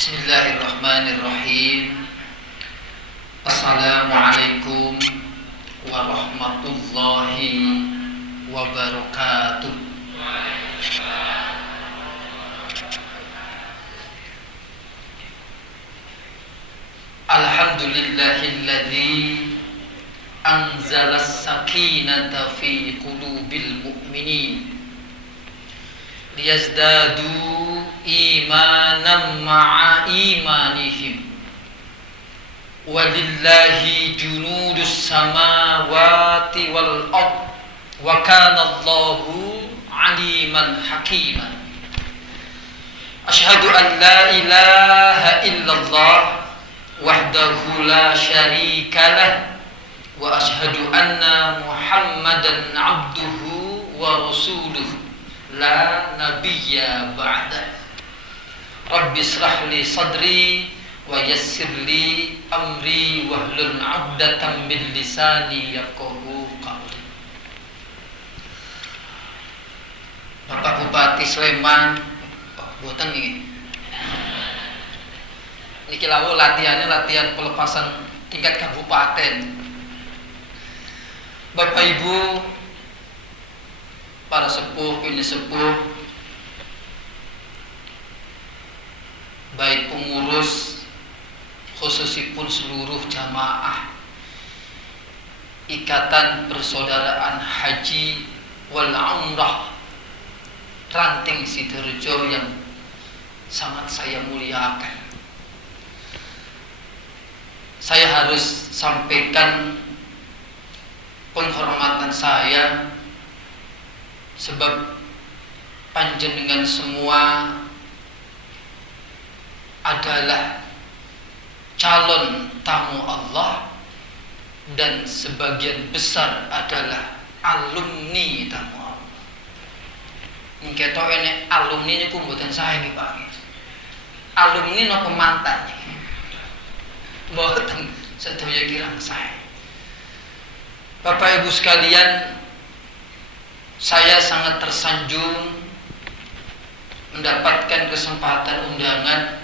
Bismillahirrahmanirrahim. Assalamualaikum warahmatullahi wabarakatuh. Alhamdulillahilladzi anzalas sakinata fi qulubil mu'minin liyazdadu imanan ma'a imanihim walillahi junudus samawati wal ard wa kana Allahu aliman hakiman. Asyhadu an la ilaha illallah wahdahu la syarikalah wa asyhadu anna Muhammadan abduhu wa rasuluhu la nabiyya ba'da. Rabbi shrah li sadri wa yassir li amri wahlul 'uqdatam min lisani yafqahu qawli. Bapak Bupati Sleman, boten niki. Niki lawu latihan pelepasan tingkat kabupaten. Bapak Ibu, para sepuh, ini sepuh, baik pengurus, khususipun seluruh jamaah Ikatan Persaudaraan Haji wal Umrah Ranting Sidoarjo yang sangat saya muliakan. Saya harus sampaikan penghormatan saya sebab panjenengan semua adalah calon tamu Allah dan sebagian besar adalah alumni tamu Allah. Ngeto ini alumni ini kumbutan saya nih Pak. Alumni no pemantan. Mboten sedaya kirang saya. Bapak Ibu sekalian, saya sangat tersanjung mendapatkan kesempatan undangan,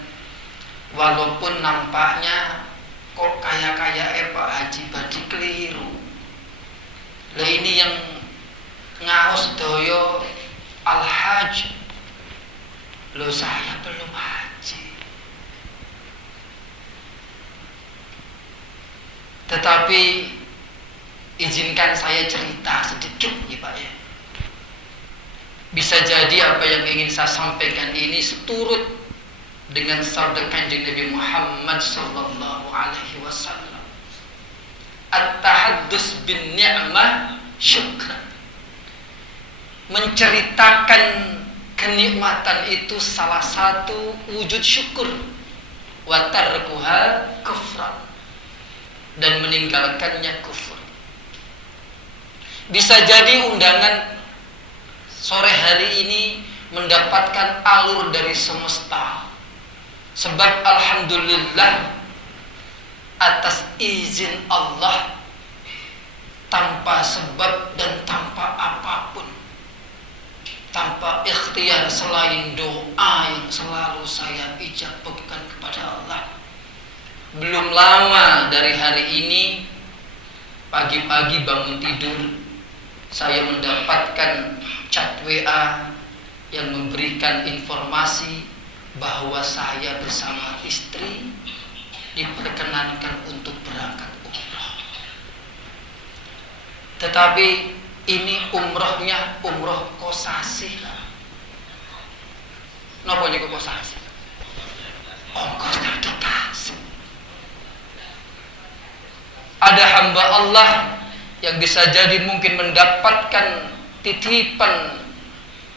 walaupun nampaknya kok kaya-kaya Pak Haji Badi keliru. Lah ini yang ngaos doyo Al-Hajj. Loh saya belum haji. Tetapi izinkan saya cerita sedikit ya Pak ya. Bisa jadi apa yang ingin saya sampaikan ini seturut dengan sabda Kanjeng Nabi Muhammad sallallahu alaihi wasallam. At-tahaddus bin ni'mah syukran. Menceritakan kenikmatan itu salah satu wujud syukur. Wa tarkuha kufran. Dan meninggalkannya kufur. Bisa jadi undangan sore hari ini mendapatkan alur dari semesta. Sebab alhamdulillah atas izin Allah, tanpa sebab dan tanpa apapun, tanpa ikhtiar selain doa yang selalu saya ijabahkan kepada Allah. Belum lama dari hari ini, pagi-pagi bangun tidur, saya mendapatkan chat WA yang memberikan informasi bahwa saya bersama istri diperkenankan untuk berangkat umroh. Tetapi ini umrohnya umroh kosasi. Napa niku kosasi? Ongkosnya dikasih. Ada hamba Allah yang bisa jadi mungkin mendapatkan titipan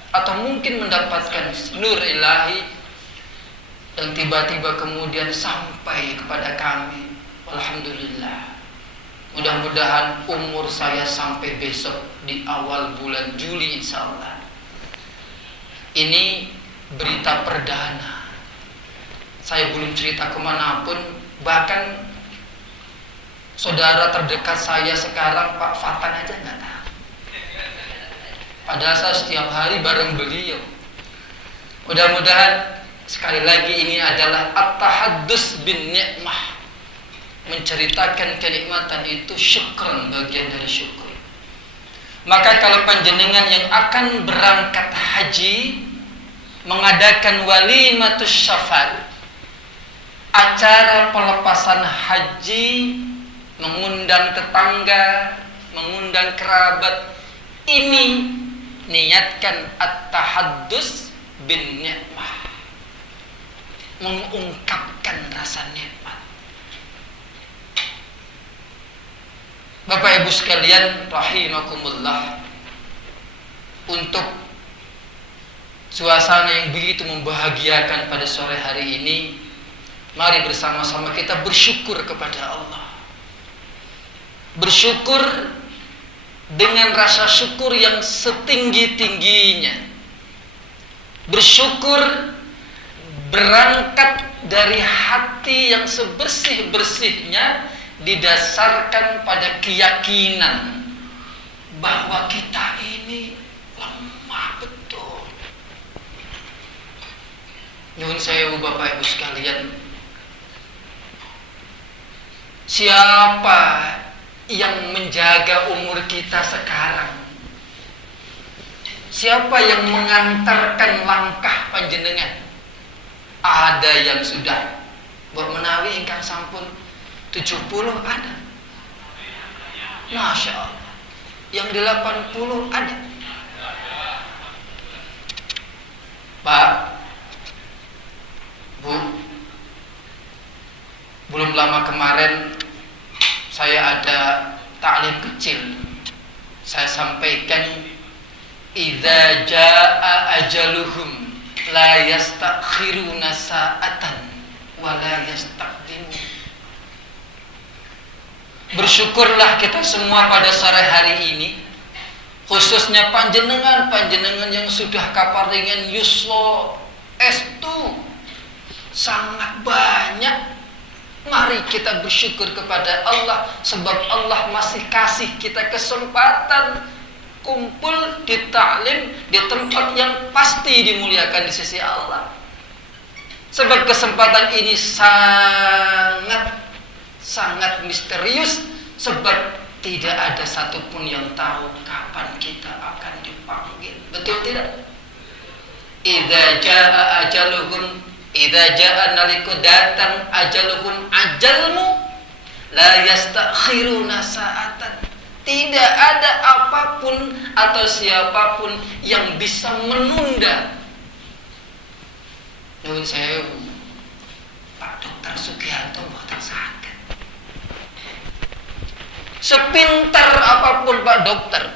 atau mungkin mendapatkan nur ilahi yang tiba-tiba kemudian sampai kepada kami. Alhamdulillah. Mudah-mudahan umur saya sampai besok di awal bulan Juli insyaallah. Ini berita perdana. Saya belum cerita kemanapun, bahkan saudara terdekat saya sekarang Pak Fatan aja nggak tahu. Padahal saya setiap hari bareng beliau. Mudah-mudahan Sekali lagi ini adalah at-tahaddus bin ni'mah. Menceritakan kenikmatan itu syukran, bagian dari syukur. Maka kalau panjenengan yang akan berangkat haji mengadakan walimatus syafar, acara pelepasan haji, mengundang tetangga, mengundang kerabat, ini niatkan at-tahaddus bin ni'mah, mengungkapkan rasa nikmat. Bapak Ibu sekalian rahimakumullah, untuk suasana yang begitu membahagiakan pada sore hari ini, mari bersama-sama kita bersyukur kepada Allah. Bersyukur dengan rasa syukur yang setinggi-tingginya. Bersyukur berangkat dari hati yang sebersih-bersihnya, didasarkan pada keyakinan bahwa kita ini lemah betul. Nyuwun sewu Bapak Ibu sekalian, siapa yang menjaga umur kita sekarang? Siapa yang mengantarkan langkah panjenengan? Ada yang sudah buat menawi ingkang sampun 70 ada. Masya Allah. Yang 80 ada. Pak, Bu, belum lama kemarin saya ada taklim kecil. Saya sampaikan, idza jaa ajaluhum la yastakhiruna sa'atan wa la yastaqdimun. Bersyukurlah kita semua pada sore hari ini, khususnya panjenengan yang sudah kaparingan yuswa S2 sangat banyak. Mari kita bersyukur kepada Allah, sebab Allah masih kasih kita kesempatan kumpul di taklim di tempat yang pasti dimuliakan di sisi Allah. Sebab kesempatan ini sangat misterius, sebab tidak ada satupun yang tahu kapan kita akan dipanggil. Betul tidak? Idza jaa ajaluhum, idza jaa naliku datang ajaluhum, ajalmu, la yastakhiruna sa'atan. Tidak ada apapun atau siapapun yang bisa menunda. Nyuwun sewu, Pak Dokter Sugiharto mboten saged. Sepintar apapun Pak Dokter,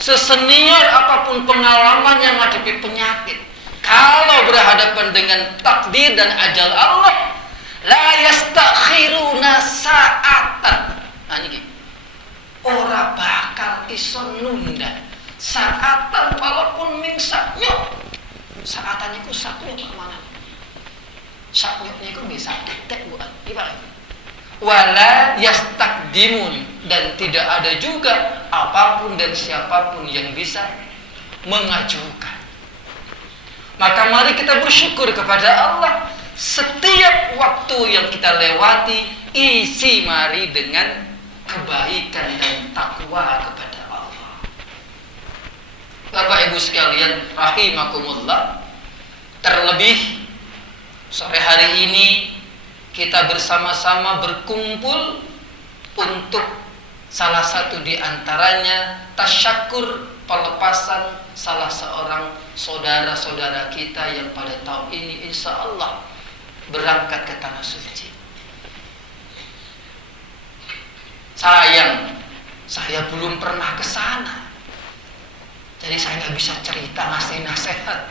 sesenior apapun pengalaman yang menghadapi penyakit, kalau berhadapan dengan takdir dan ajal Allah, la yastakhiruna sa'atan. Nah ini ora bakal iso nunda saatan walaupun ming saknyuk. Saatan iku saknyuk kemana? Saknyuk niku bisa detek bukan? Gimana? Wala yastakdimun, dan tidak ada juga apapun dan siapapun yang bisa mengajukan. Maka mari kita bersyukur kepada Allah. Setiap waktu yang kita lewati, isi mari dengan kebaikan dan takwa kepada Allah. Bapak Ibu sekalian rahimakumullah, terlebih sore hari ini kita bersama-sama berkumpul untuk salah satu di antaranya tasyakur pelepasan salah seorang saudara-saudara kita yang pada tahun ini insya Allah berangkat ke Tanah Suci. Sayang, saya belum pernah ke sana, jadi saya nggak bisa cerita ngasih nasihat.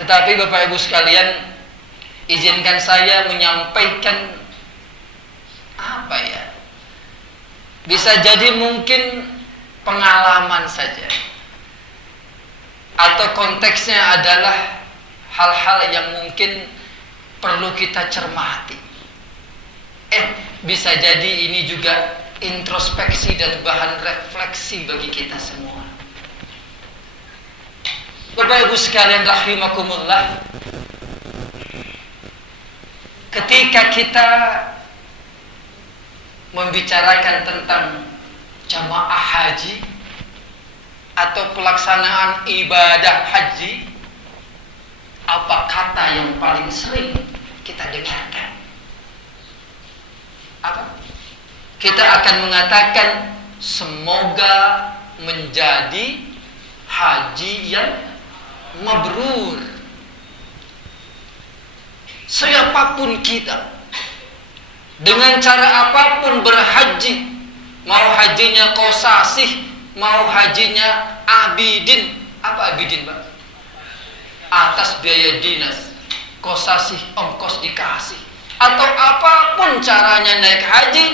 Tetapi Bapak Ibu sekalian, izinkan saya menyampaikan apa ya? Bisa jadi mungkin pengalaman saja, atau konteksnya adalah hal-hal yang mungkin perlu kita cermati. Bisa jadi ini juga introspeksi dan bahan refleksi bagi kita semua. Bapak Ibu sekalian rahimakumullah, ketika kita membicarakan tentang jamaah haji atau pelaksanaan ibadah haji, apa kata yang paling sering kita dengarkan? Apa? Kita akan mengatakan semoga menjadi haji yang mabrur. Siapapun kita, dengan cara apapun berhaji, mau hajinya qasasih, mau hajinya abidin. Apa abidin, Pak? Atas biaya dinas, qasasih ongkos dikasih, atau apapun caranya naik haji,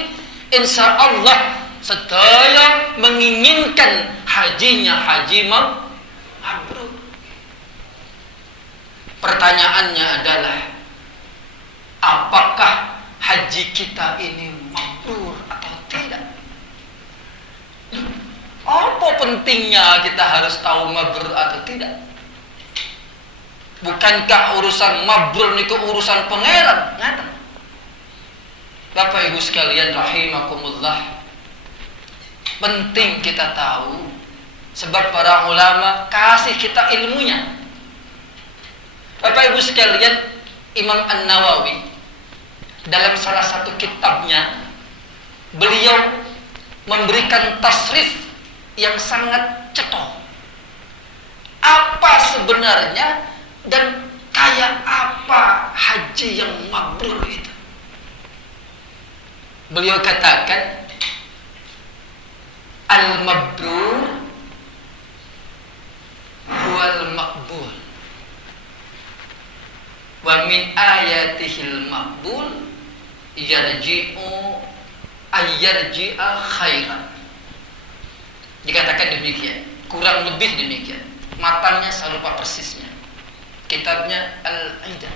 insya Allah sedaya menginginkan hajinya haji mabrur. Pertanyaannya adalah, apakah haji kita ini mabrur atau tidak? Apa pentingnya kita harus tahu mabrur atau tidak? Bukankah urusan mabrur itu urusan pangeran? Ngata. Bapak Ibu sekalian rahimakumullah, penting kita tahu, sebab para ulama kasih kita ilmunya. Bapak Ibu sekalian, Imam An-Nawawi dalam salah satu kitabnya, beliau memberikan tasrif yang sangat cetok. Apa sebenarnya dan kayak apa haji yang mabrur itu? Beliau katakan, al-mabrur huwal maqbul wa min ayatihil maqbul yarji'u ayyarji'a khairan. Dikatakan demikian, kurang lebih demikian. Matanya saya lupa persisnya. Kitabnya Al-Aidah.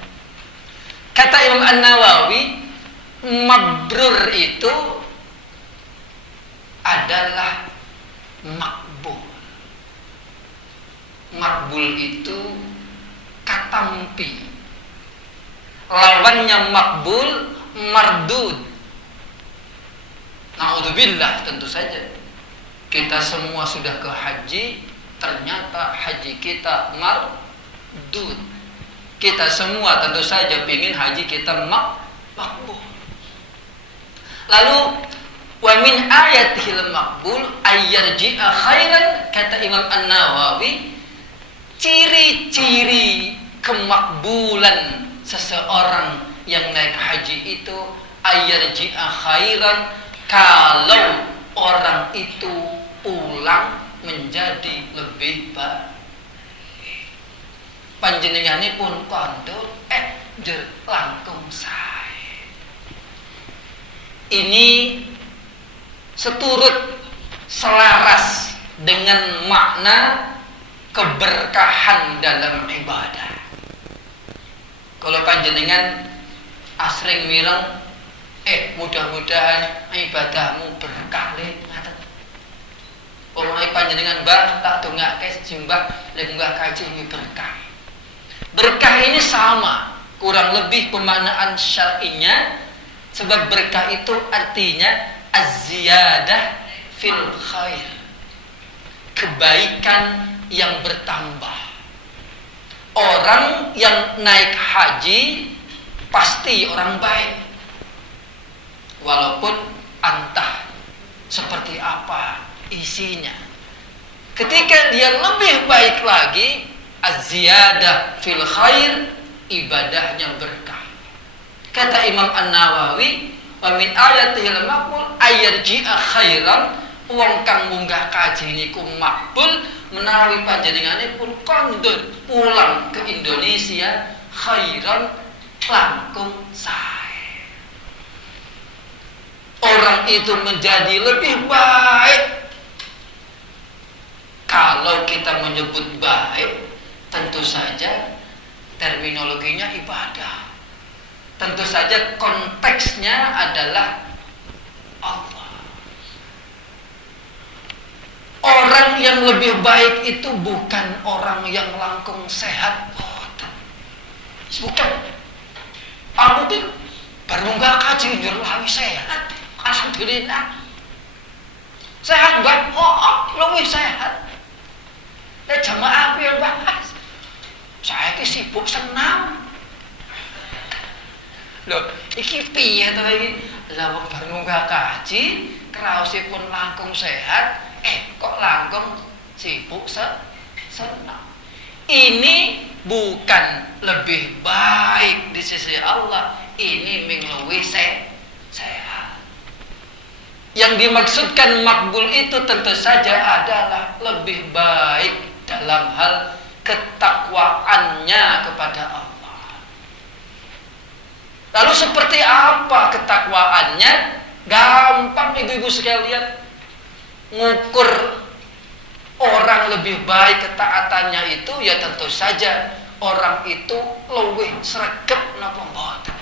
Kata Imam An-Nawawi, mabrur itu adalah makbul. Makbul itu katampi. Lawannya makbul, mardud. Na'udzubillah, tentu saja kita semua sudah ke haji, ternyata haji kita mardud. Kita semua tentu saja ingin haji kita makbul. Lalu wa min ayatihil maqbul ayyarji'a khairan, kata Imam An-Nawawi, ciri-ciri kemakbulan seseorang yang naik haji itu ayyarji'a khairan, kalau orang itu pulang menjadi lebih baik. Panjenenganipun kandhut jer langkung sae. Ini seturut selaras dengan makna keberkahan dalam ibadah. Kalau panjenengan asring mireng, mudah-mudahan ibadahmu berkah le. Pokoknya panjenengan mbah tak dongake simbah lek mbah kaji ini berkah. Berkah ini sama, kurang lebih pemaknaan syar'inya, sebab berkah itu artinya az-ziyadah fil khair, kebaikan yang bertambah. Orang yang naik haji pasti orang baik, walaupun entah seperti apa isinya. Ketika dia lebih baik lagi, az-ziyadah fil khair, ibadahnya berkah. Kata Imam An-Nawawi, wa min ayatihil maqbul ayyarji'a khairan, wong kang munggah kaji niku makbul menawi panjenenganipun kondur pulang ke Indonesia khairan langkung sae. Orang itu menjadi lebih baik. Kalau kita menyebut baik, tentu saja terminologinya ibadah. Tentu saja konteksnya adalah Allah. Orang yang lebih baik itu bukan orang yang langkung sehat. Bukan. Aku tuh baru nggak kaji njur lawi sehat. Alhamdulillah. Sehat Mbak? Oh, luwih sehat. Nek jamaah piye Mbak? Saya ki sibuk senam. Loh, iki piye to iki? Lah wong bar munggah kaji, kraosipun langkung sehat, kok langkung sibuk senam. Ini bukan lebih baik di sisi Allah, ini ming luwih sehat. Yang dimaksudkan makbul itu tentu saja adalah lebih baik dalam hal ketakwaannya kepada Allah. Lalu seperti apa ketakwaannya? Gampang ibu-ibu sekalian. Ngukur orang lebih baik ketaatannya itu ya tentu saja orang itu luwih sregep napa mboten.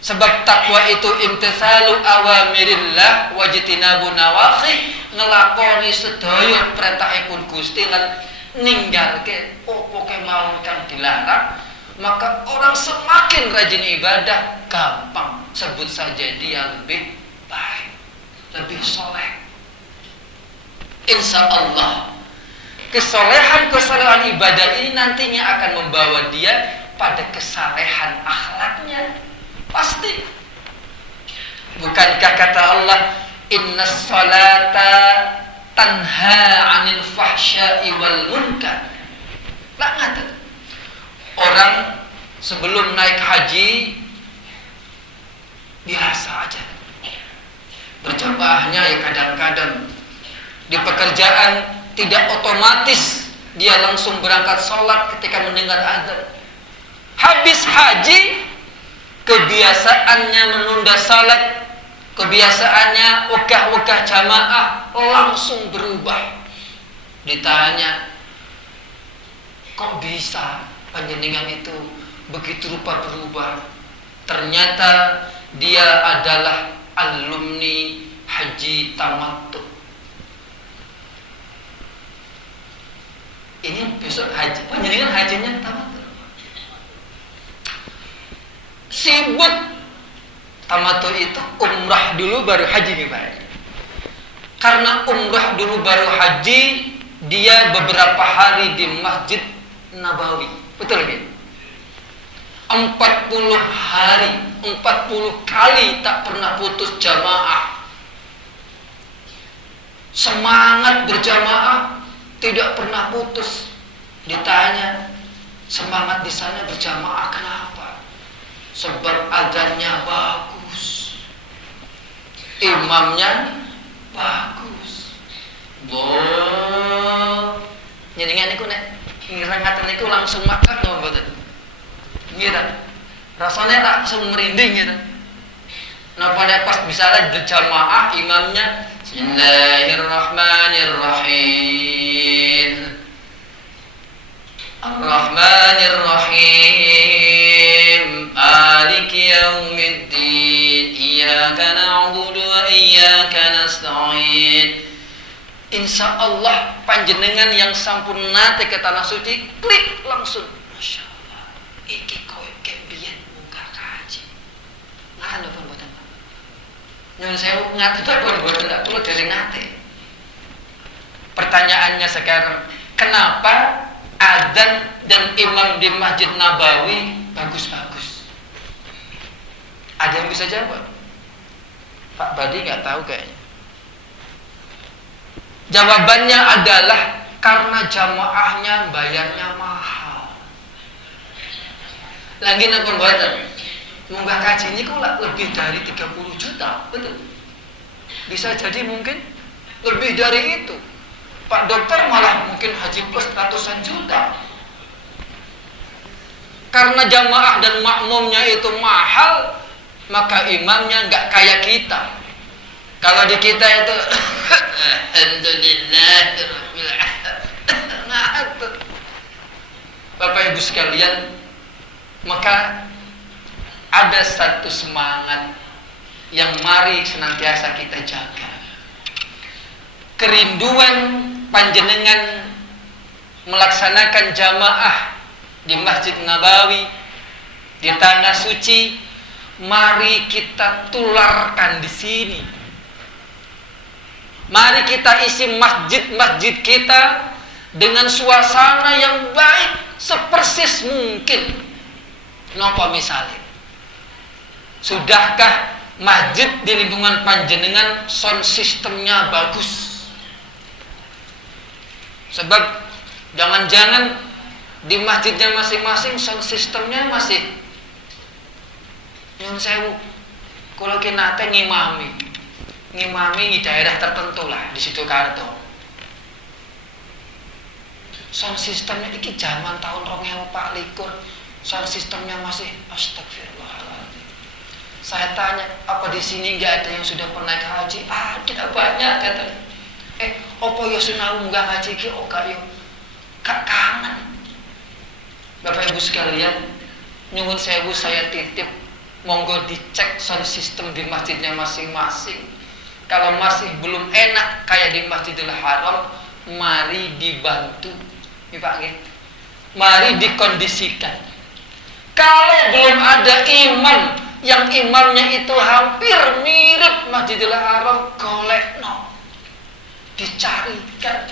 Sebab takwa itu imtitsalu awamirillah wajtinabu nawahi, ngelakoni sedaya perintahipun Gusti lan ninggalke opo kemawon kang dilarang, maka orang semakin rajin ibadah, gampang sebut saja dia lebih baik, lebih soleh. Insya Allah kesolehan ibadah ini nantinya akan membawa dia pada kesalehan akhlaknya. Pasti. Bukankah kata Allah, innas salata tanha 'anil fahsya'i wal munkar. Lah ngaten. Orang sebelum naik haji biasa aja. Berjamaahnya ya kadang-kadang. Di pekerjaan tidak otomatis dia langsung berangkat sholat ketika mendengar azan. Habis haji kebiasaannya menunda salat, kebiasaannya wegah-wegah jamaah langsung berubah. Ditanya, kok bisa panjenengan itu begitu rupa berubah? Ternyata dia adalah alumni haji tamattu. Ini besok haji, panjenengan hajinya tamattu. Sibuk tamattu itu umrah dulu baru haji nih Pak. Karena umrah dulu baru haji, dia beberapa hari di Masjid Nabawi. Betul kan? 40 hari, 40 kali tak pernah putus jamaah. Semangat berjamaah tidak pernah putus. Ditanya, semangat di sana berjamaah kenapa? Sebab azannya bagus, imamnya bagus. Boh, nyenengan niku nek ngirangaten niku langsung makan napa mboten? Ngira. Rasane langsung merinding gitu. Napa nek pas misalnya berjamaah imamnya Bismillahirrahmanirrahim. Ar-Rahmanir-Rahim Maliki yaumiddin Iyyaka na'budu wa iyyaka nasta'in. Insya Allah panjenengan yang sampun nate ke tanah suci, klik langsung. Masya Allah, iki kowe kebiyen muka kaji. Nah, apa mboten? Nyun sewu ngate pun mboten tak kula dereng nate. Pertanyaannya sekarang, kenapa adzan dan imam di Masjid Nabawi bagus-bagus? Ada yang bisa jawab? Pak Badi nggak tahu kayaknya. Jawabannya adalah karena jamaahnya bayarnya mahal. Lagi napa mboten? Munggah kaji ini kok lebih dari 30 juta, betul? Bisa jadi mungkin lebih dari itu. Pak dokter malah mungkin haji plus ratusan juta. Karena jamaah dan makmumnya itu mahal, maka imamnya nggak kayak kita. Kalau di kita itu alhamdulillah Bapak Ibu sekalian, maka ada satu semangat yang mari senantiasa kita jaga. Kerinduan panjenengan melaksanakan jamaah di Masjid Nabawi di tanah suci, mari kita tularkan di sini. Mari kita isi masjid-masjid kita dengan suasana yang baik sepersis mungkin. Napa misalnya? Sudahkah masjid di lingkungan panjenengan sound sistemnya bagus? Sebab jangan-jangan di masjidnya masing-masing sound sistemnya masih nyun sewu. Kalau kita ngimami di daerah tertentu lah di Sidoarjo. Sound sistemnya ini zaman tahun 2024, sound sistemnya masih astagfirullahaladzim. Saya tanya, apa di sini nggak ada yang sudah pernah ke haji? Ada banyak katanya. Apa yo sinau nggak ngaji ki oka yo gak kangen. Bapak Ibu sekalian, nyuwun sewu saya titip, monggo dicek sound system di masjidnya masing-masing. Kalau masih belum enak kayak di Masjidil Haram, mari dibantu. Nih Pak nggih. Mari dikondisikan. Kalau belum ada imam yang imamnya itu hampir mirip Masjidil Haram, golekno. Dicarikan.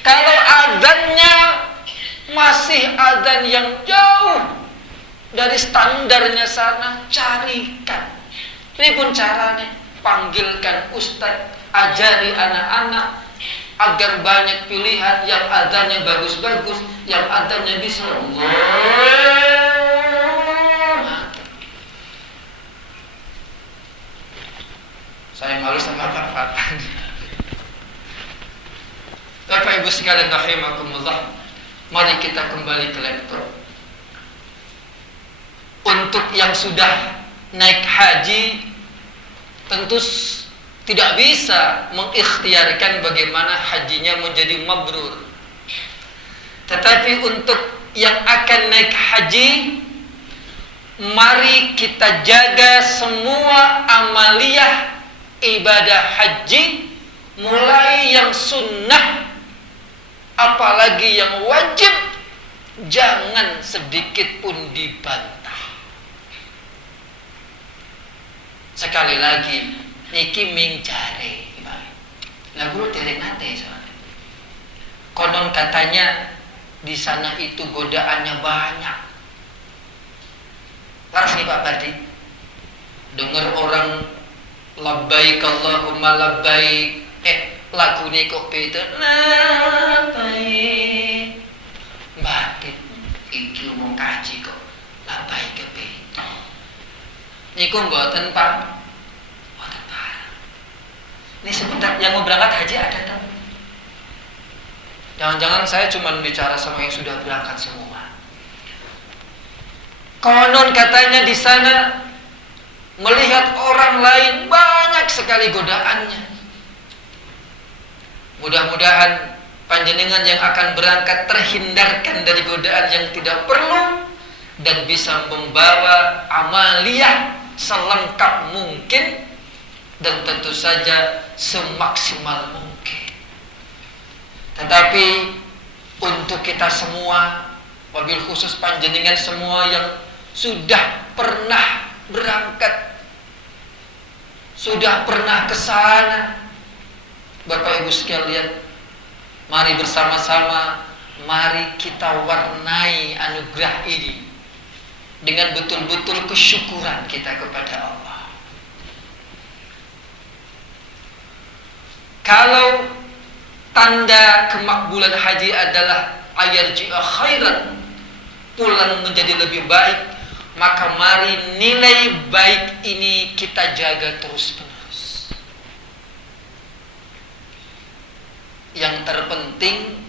Kalau adzannya masih adzan yang jauh dari standarnya sana, carikan. Ini pun caranya, panggilkan ustadz, ajari anak-anak agar banyak pilihan yang adzannya bagus-bagus, yang adzannya bisa. Saya malu sama Pak. Bapak Ibu sekalian rahimakumullah, mari kita kembali ke laptop. Untuk yang sudah naik haji, tentu tidak bisa mengikhtiarkan bagaimana hajinya menjadi mabrur. Tetapi untuk yang akan naik haji, mari kita jaga semua amaliyah ibadah haji, mulai yang sunnah apalagi yang wajib, jangan sedikit pun dibantah. Sekali lagi, niki ming jare, lah guru derek nate soalnya. Konon katanya di sana itu godaannya banyak. Laras nih Pak Bardi, dengar orang labbaik Allahumma labbaik, lagu ini kok beda, labbaik batin, iki mau kaji kok labbaik ke beda. Niku mboten Pak. Mboten Pak. Ini sebentar yang mau berangkat haji ada tahu? Jangan-jangan saya cuma bicara sama yang sudah berangkat semua. Konon katanya di sana melihat orang lain banyak sekali godaannya. Mudah-mudahan panjenengan yang akan berangkat terhindarkan dari godaan yang tidak perlu dan bisa membawa amaliyah selengkap mungkin dan tentu saja semaksimal mungkin. Tetapi untuk kita semua, wabil khusus panjenengan semua yang sudah pernah berangkat, sudah pernah ke sana, Bapak Ibu sekalian, mari bersama-sama, mari kita warnai anugerah ini dengan betul-betul kesyukuran kita kepada Allah. Kalau tanda kemakbulan haji adalah ayarji'a khairan, pulang menjadi lebih baik, maka mari nilai baik ini kita jaga terus-menerus. Yang terpenting,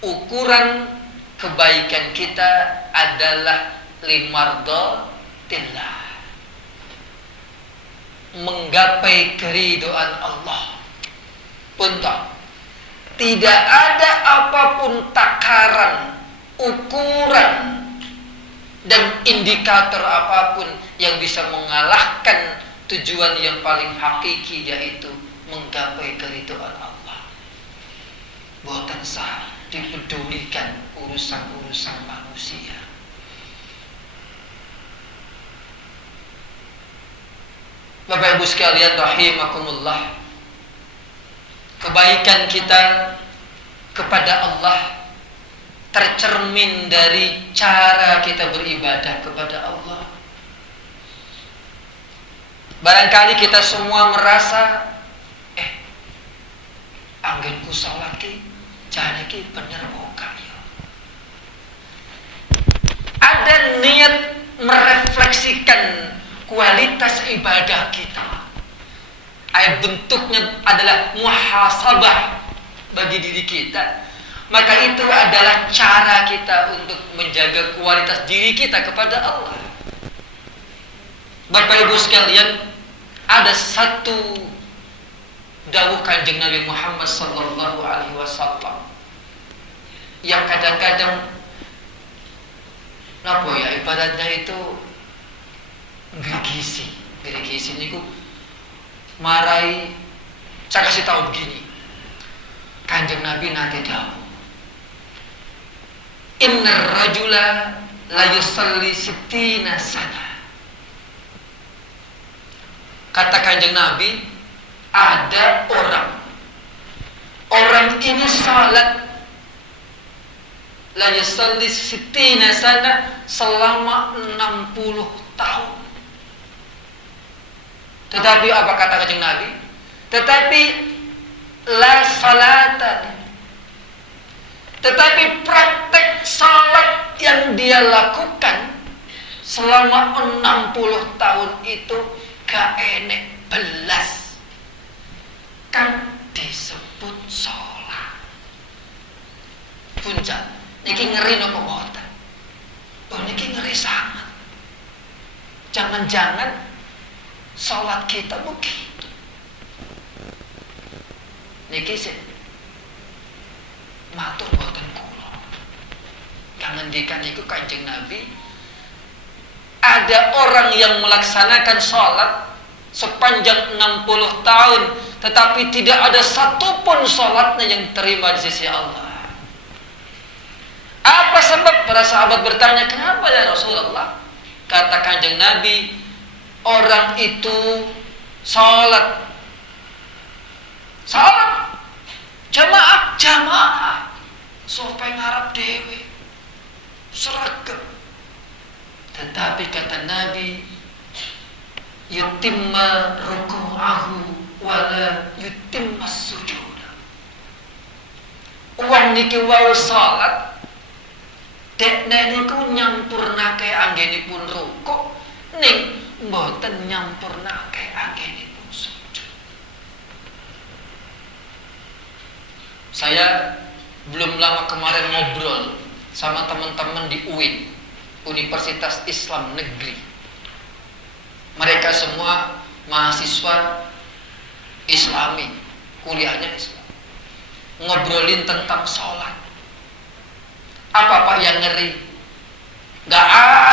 ukuran kebaikan kita adalah limardatillah, menggapai keridhaan Allah. Punten, tidak ada apapun takaran, ukuran dan indikator apapun yang bisa mengalahkan tujuan yang paling hakiki, yaitu menggapai keridhaan Allah. Boten sah dipedulikan urusan-urusan manusia. Bapak Ibu sekalian rahimakumullah, kebaikan kita kepada Allah tercermin dari cara kita beribadah kepada Allah. Barangkali kita semua merasa anggenku salat ki jane ki bener moga ya. Ada niat merefleksikan kualitas ibadah kita. Bentuknya adalah muhasabah bagi diri kita. Maka itu adalah cara kita untuk menjaga kualitas diri kita kepada Allah. Bapak Ibu sekalian, ada satu dawuh Kanjeng Nabi Muhammad sallallahu alaihi wasallam yang kadang-kadang napa ya ibaratnya itu gerigisi niku marai. Saya kasih tahu begini, Kanjeng Nabi nanti dawuh, innar rajula la yusalli sittina sana. Kata Kanjeng Nabi, ada orang ini salat la yusalli sittina sana selama 60 tahun. Tetapi apa kata Kanjeng Nabi? Tetapi la salatan. Tetapi praktek salat yang dia lakukan selama 60 tahun itu gak enek belas, kan disebut sholat. Punca, niki ngeri nopo mboten? Oh niki ngeri sangat. Jangan-jangan sholat kita begitu. Niki sih matur mboten kula. Kangendikan niku Kanjeng Nabi, ada orang yang melaksanakan sholat sepanjang 60 tahun, tetapi tidak ada satupun sholatnya yang terima di sisi Allah. Apa sebab? Para sahabat bertanya, kenapa ya Rasulullah? Kata Kanjeng Nabi, orang itu sholat jamaah sampai ngarep dewe sregep. Tetapi kata Nabi, yutimma ruku'ahu wala yutimma sujud. Uang niki wau salat dekne niku nyampurnake anggenipun rukuk ning mboten nyampurnake anggenipun sujud. Saya belum lama kemarin ngobrol sama teman-teman di UIN, Universitas Islam Negeri. Mereka semua mahasiswa Islami, kuliahnya Islam. Ngobrolin tentang sholat. Apa Pak yang ngeri? Gak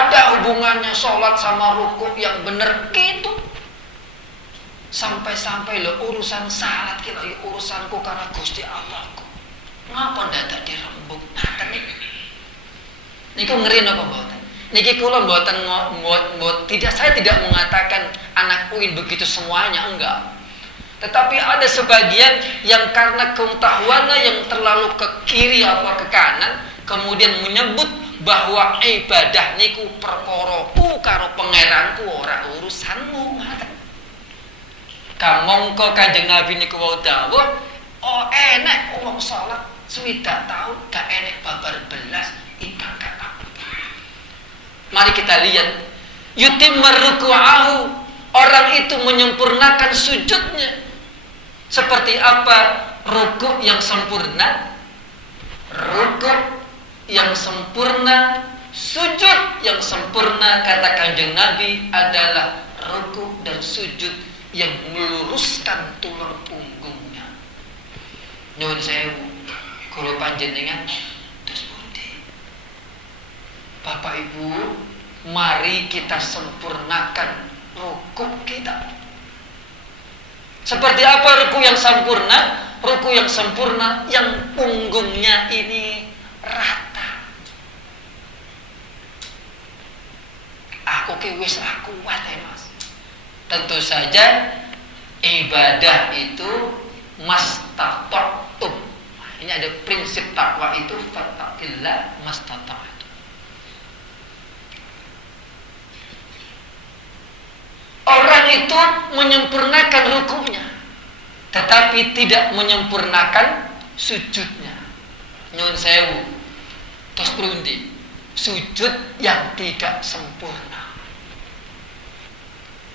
ada hubungannya sholat sama rukuk yang bener gitu. Sampai-sampai lo urusan salat kita, urusanku karena Gusti Allahku. Ngapa ndak dirembuk? Nah, niku ngeri napa mboten? Niki kula mboten saya tidak mengatakan anak UIN begitu semuanya, enggak. Tetapi ada sebagian yang karena pengetahuannya yang terlalu ke kiri apa ke kanan, kemudian menyebut bahwa ibadah niku perkaraku karo pangeranku ora urusanmu. Kamangka Kanjeng Nabi niku wau dawuh, oh enek wong salat 20 tahun gak enek babar belas ingkang kata. Mari kita lihat, yutimma ruku'ahu, orang itu menyempurnakan sujudnya. Seperti apa rukuk yang sempurna? Rukuk yang sempurna, sujud yang sempurna, kata Kanjeng Nabi, adalah rukuk dan sujud yang meluruskan tulang punggungnya. Nyuwun sewu, kula panjenengan terus pundi? Bapak Ibu, mari kita sempurnakan rukuk kita. Seperti apa rukuk yang sempurna? Rukuk yang sempurna yang punggungnya ini rata. Aku ki wis ra kuat Mas. Tentu saja ibadah itu mastata'tum. Ini ada prinsip takwa itu, fattaqillah mastata'tum. Orang itu menyempurnakan rukunya, tetapi tidak menyempurnakan sujudnya. Nyun sewu, tos prundi, sujud yang tidak sempurna.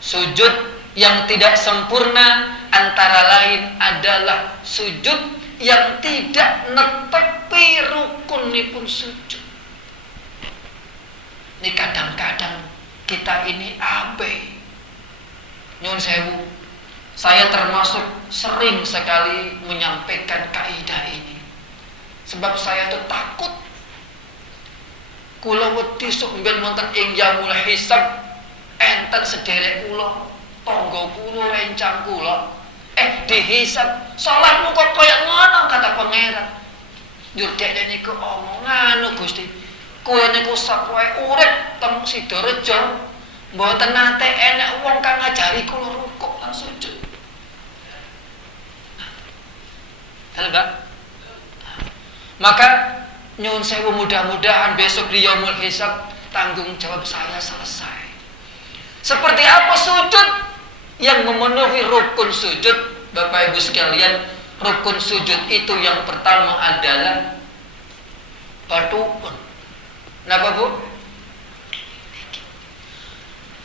Sujud yang tidak sempurna antara lain adalah sujud yang tidak netepi rukunipun sujud. Ini kadang-kadang kita ini abai. Nyun sewu, saya termasuk sering sekali menyampaikan kaidah ini, sebab saya tuh takut kula wedi sok ben wonten ing yaumul hisab enten sederek kula, tangga kula, rencang kula dihisab salatmu kok kaya ngono kata pangeran. Njur dek niku omongan Gusti, kula niku sapoe urip teng Sidorejo mboten nate enek wong kang ngajari kula rukuk lan sujud. Enggak? Maka nyuwun sewu, mudah-mudahan besok di yaumul hisab tanggung jawab saya selesai. Seperti apa sujud yang memenuhi rukun sujud? Bapak Ibu sekalian, rukun sujud itu yang pertama adalah batuun. Napa Bu?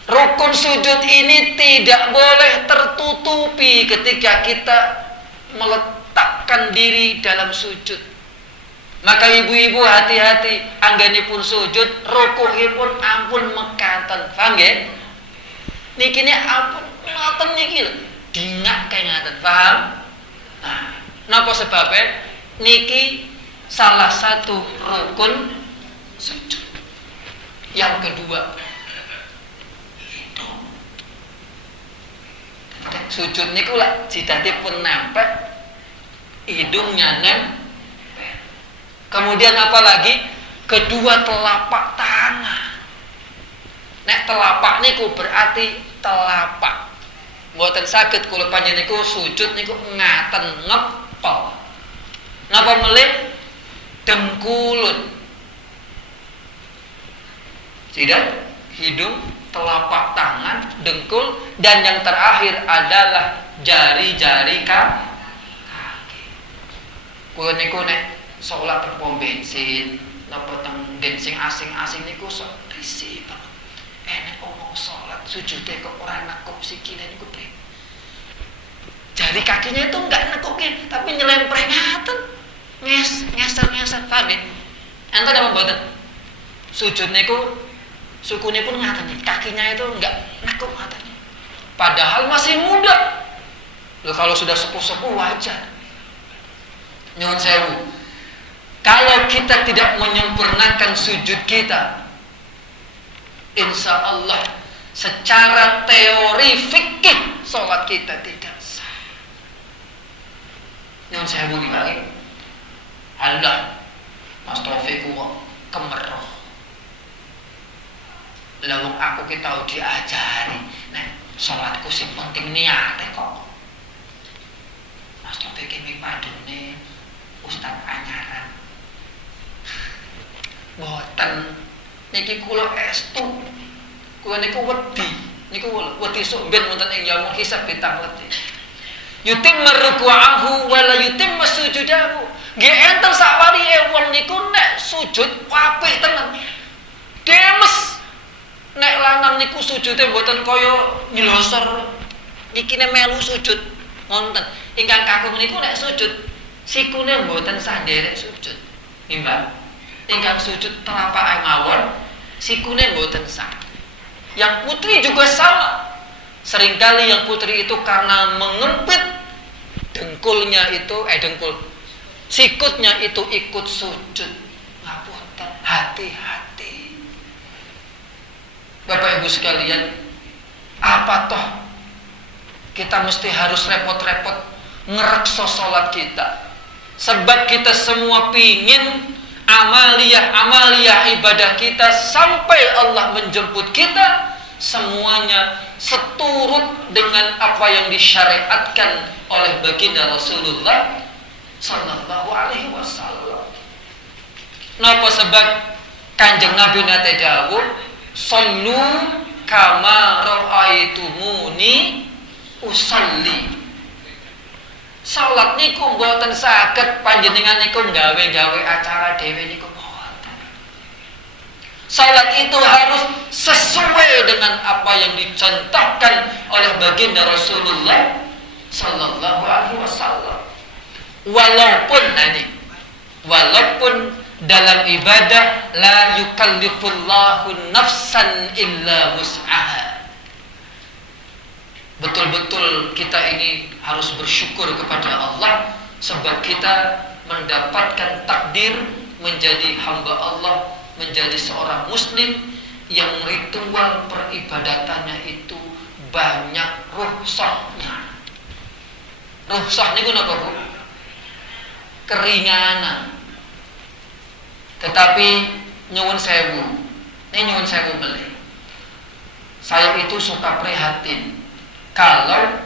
Rukun sujud ini tidak boleh tertutupi ketika kita meletakkan diri dalam sujud. Maka ibu-ibu hati-hati, anggenipun sujud, rukuhipun ampun mekaten. Paham nggih? Niki ne ampun ngoten niki lho, dingak kaya ngaten. Paham? Nah, napa sebabnya? Niki salah satu rukun sujud. Yang kedua, sujud niku lak jidatipun nempel, hidungnya nempel. Kemudian apa lagi? Kedua telapak tangan. Nek telapak niku berarti telapak. Mboten saged kula panjenengan niku sujud niku ngaten ngepel. Napa melih? Dengkulun. Tidak? Hidung, telapak tangan, dengkul, dan yang terakhir adalah jari-jari kaki. Kula niku nek salat teng pom bensin, napa teng bensin asing-asing niku sok risih banget. Enek omong salat sujude kok ora nekuk sikile niku pripun. Jari kakinya itu enggak nekukin, tapi nyelempreng ngaten. Ngeser-ngeser paham ya? Enten apa mboten? Sujud niku sukune pun ngaten, kakinya itu enggak nekuk ngaten. Padahal masih muda. Loh, kalau sudah sepuh-sepuh wajar. Nyuwun sewu. Kalau kita tidak menyempurnakan sujud kita, insya Allah secara teori fikih sholat kita tidak sah. Nyuwun sewu lagi. Allah, Mas Taufik kok kemeroh. Lawang aku ki tau diajari, nek salatku sing penting niate kok. Mas Taufik iki padune Ustaz anyaran. Mboten, niki kula estu. Kula niku wedi sok ben wonten ing yaumul hisab ditanglet. Yutim ruku'ahu wa la yutim sujudahu. Nggih enten sakwalihe wong niku nek sujud apik tenan. Demes. Nek lanang niku sujude mboten kaya nyelosor iki melu sujud wonten. Ingkang kakung niku nek sujud sikune mboten sanderek sujud. Nggih, ingkang sujud telapak mawon sikune mboten sah. Yang putri juga sama. Seringkali yang putri itu karena mengempit dengkulnya itu sikutnya itu ikut sujud. Ngapunten, hati-hati. Bapak Ibu sekalian, apa toh kita mesti harus repot-repot ngerekso sholat kita? Sebab kita semua pingin amaliyah ibadah kita sampai Allah menjemput kita semuanya seturut dengan apa yang disyariatkan oleh baginda Rasulullah sallallahu alaihi wasallam. Napa sebab Kanjeng Nabi nate dawuh, "Shallu kama ra'aitumuni usalli." Salat niku mboten saged panjenengan niku gawe-gawe acara dhewe niku mboten. Salat itu harus sesuai dengan apa yang dicontohkan oleh baginda Rasulullah sallallahu alaihi wasallam. Walaupun dalam ibadah la yukallifullahu nafsan illa wus'aha. Betul-betul kita ini harus bersyukur kepada Allah sebab kita mendapatkan takdir menjadi hamba Allah, menjadi seorang muslim yang ritual peribadatannya itu banyak rukhsahnya. Rukhsah niku napa, Bu? Keringanan. Tetapi nyuwun sewu melih. Saya itu suka prihatin kalau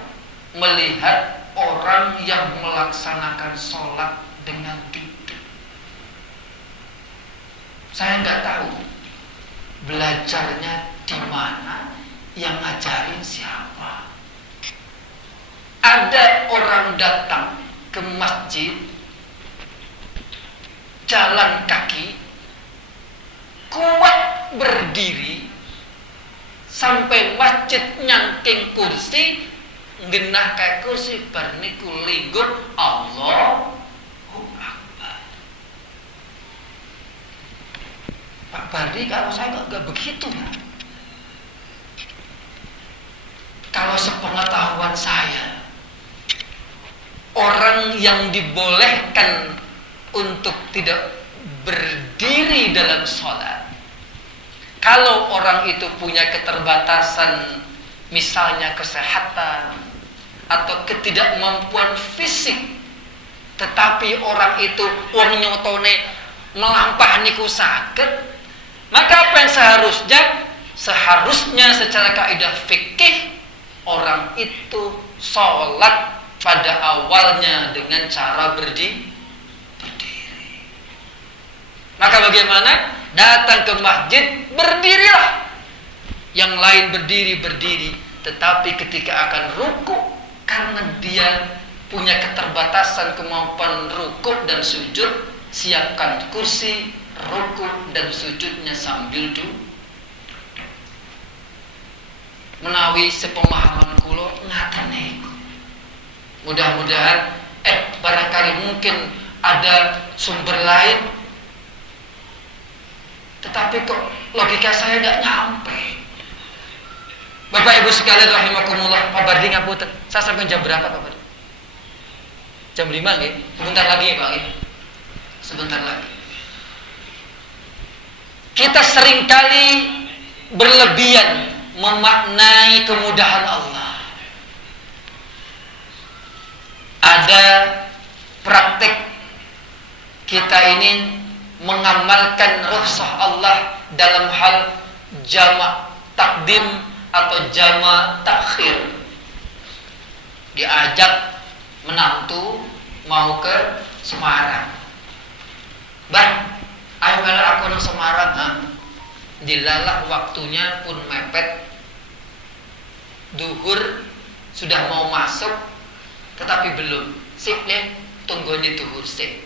melihat orang yang melaksanakan sholat dengan duduk. Saya nggak tahu belajarnya di mana, yang ngajarin siapa. Ada orang datang ke masjid jalan kaki, kuat berdiri sampai masjid nyangking kursi, genah kayak kursi bar niku lingguh Allahu Akbar. Pak Bardi, kalau saya nggak begitu ya. Kalau sepengetahuan saya, orang yang dibolehkan untuk tidak berdiri dalam sholat, kalau orang itu punya keterbatasan, misalnya kesehatan atau ketidakmampuan fisik, tetapi orang itu wong nyotone melampah niku saged, maka apa yang seharusnya secara kaidah fikih, orang itu sholat pada awalnya dengan cara berdiri. Maka bagaimana? Datang ke masjid, berdirilah. Yang lain berdiri. Tetapi ketika akan ruku, karena dia punya keterbatasan kemampuan ruku dan sujud, siapkan kursi, ruku dan sujudnya sambil duduk. Menawi sepemahaman kula ngaten niku. Mudah-mudahan barangkali mungkin ada sumber lain, tetapi kok logika saya nggak nyampe. Bapak Ibu sekalian rahimakumullah, Pak Bardi ngapunten. Saya sampai jam berapa Pak Bardi? Jam 5 nggih. Sebentar lagi Pak nggih. Sebentar lagi. Kita seringkali berlebihan memaknai kemudahan Allah. Ada praktik kita ini mengamalkan rukhsah Allah dalam hal jamak takdim atau jamak takhir. Diajak menantu mau ke Semarang. Bang, ayo melu aku nang Semarang. Dilalah waktunya pun mepet. Duhur sudah mau masuk, tetapi belum. Sip nih, tunggone duhur sip.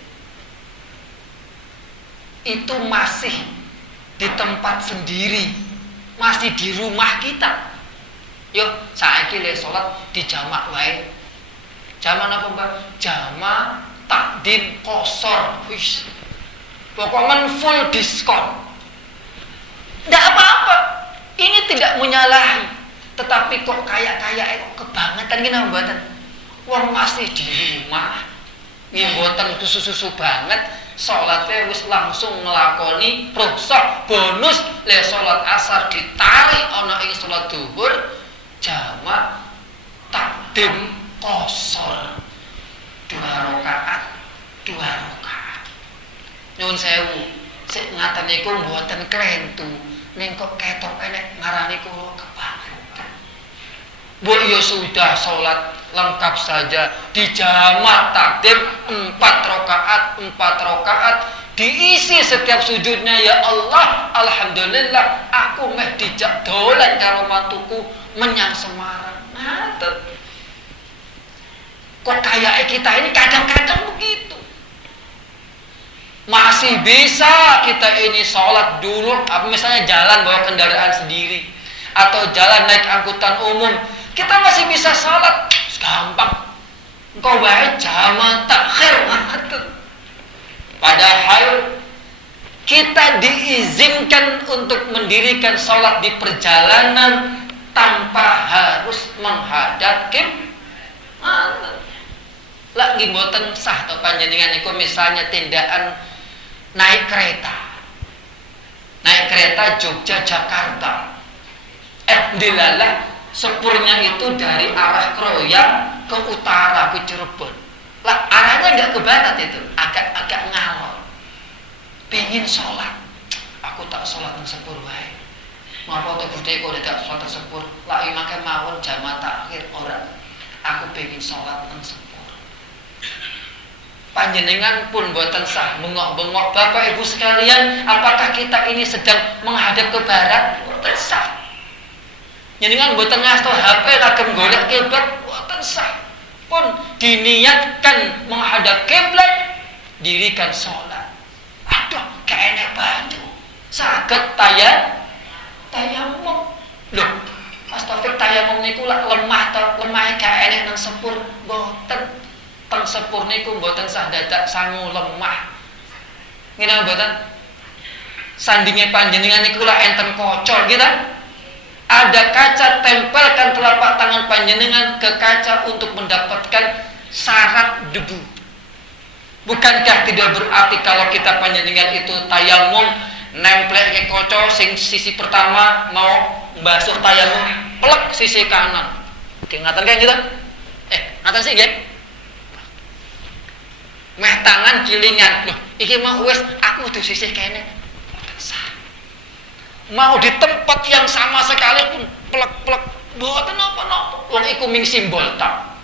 Itu masih di tempat sendiri, masih di rumah kita. Yo, saiki le salat di jamak wae. Jamak apa, Mbak? Jamak takdim qosor. Wis. Pokoknya full diskon. Tidak apa-apa. Ini tidak menyalahi. Tetapi kok kayak kok kebangetan gini mboten. Wong masih di rumah, mboten susu-susu banget. Salatnya wis langsung ngelakoni rukhsah bonus le salat asar ditarik ana ing salat zuhur jamak takdim qosor 2 rakaat. Nyuwun sewu, sik ngaten niku mboten klentu, ning kok ketok enek ngarani kula kebangetan. Bu, ya sudah sholat lengkap saja, dijamak takdim 4 rakaat, diisi setiap sujudnya. Ya Allah, alhamdulillah aku meh dijak dolan karo mantuku menyang Semarang. Ngaten. Kok kayaknya kita ini kadang-kadang begitu. Masih bisa kita ini sholat dulu, apa misalnya jalan bawa kendaraan sendiri atau jalan naik angkutan umum, kita masih bisa sholat gampang. Engkau baik jamak takhir. Padahal kita diizinkan untuk mendirikan sholat di perjalanan tanpa harus menghadap kiblat. Lagi mboten sah to panjenengan iku misalnya tindakan naik kereta Jogja Jakarta. Dilalah sepurnya itu dari arah Kroya ke utara ke Cirebon. Lah arahnya nggak ke barat itu, agak ngalor. Pengen sholat, aku tak sholat nang sepur wae. Mau foto gede kok gak sholat nang sepur. Lah makan mawon jamak takhir ora. Aku pengen sholat nang sepur. Panjenengan pun boten sah bengok-bengok. Bapak Ibu sekalian, apakah kita ini sedang menghadap ke barat? Boten sah. Jenengan boten ngasto HP kagem golek kiblat, boten sah. Pun diniatkan menghadap kiblat, dirikan sholat. Aduh, kayaknya baju saged tayamum. Loh, astagfir tayamum niku lak lemah to, lemah gak enek nang sepur, boten. Teng sepur niku mboten sah dadak sangu lemah. Ngene mboten? Sandinge panjenengan niku lak enten kocor gitu. Ada kaca, tempelkan telapak tangan panjenengan ke kaca untuk mendapatkan syarat debu. Bukankah tidak berarti kalau kita panjenengan itu tayamum nemplek ke kaca sing sisi pertama mau basuh tayamum pelek sisi kanan. Oke, ngaten kan gitu? Ngaten sih nggih? Meh tangan kilingan. Loh, iki mau wis aku kudu sisih kene. Mau di tempat yang sama sekali pun plek-plek mboten napa-napa. Wong iku ming simbol tak.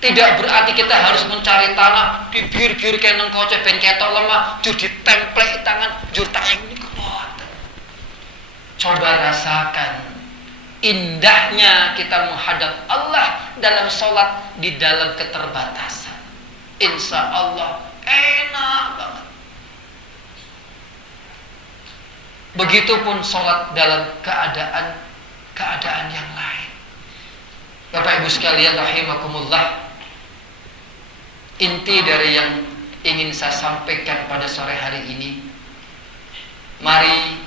Tidak berarti kita harus mencari tanah di bir-bir keneng kaca ben ketok lemah, jur ditemplek tangan, jur tayang niku mboten. Coba rasakan indahnya kita menghadap Allah dalam sholat di dalam keterbatasan. Insya Allah enak banget. Begitupun sholat dalam keadaan yang lain. Bapak Ibu sekalian rahimakumullah, inti dari yang ingin saya sampaikan pada sore hari ini, mari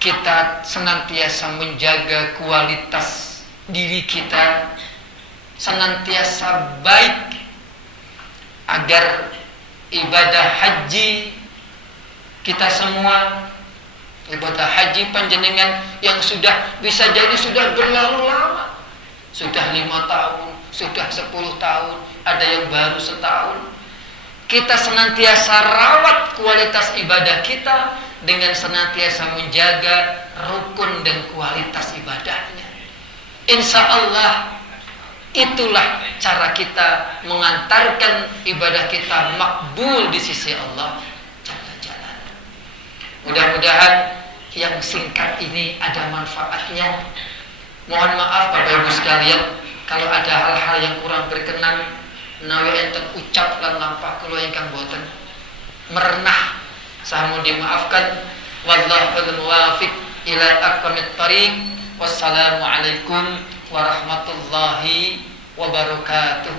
kita senantiasa menjaga kualitas diri kita, senantiasa baik, agar ibadah haji kita semua, ibadah haji panjenengan yang sudah bisa jadi sudah berlalu lama, sudah 5 tahun, sudah 10 tahun, ada yang baru setahun. Kita senantiasa rawat kualitas ibadah kita dengan senantiasa menjaga rukun dan kualitas ibadahnya. Insya Allah itulah cara kita mengantarkan ibadah kita makbul di sisi Allah. Mudah-mudahan yang singkat ini ada manfaatnya. Mohon maaf Bapak Ibu sekalian kalau ada hal-hal yang kurang berkenan, menawi enten ucap lan lampah kula ingkang boten merenah, saha dimaafkan. Wallahul muwaffiq ila aqwamit thariq. Wassalamualaikum warahmatullahi wabarakatuh.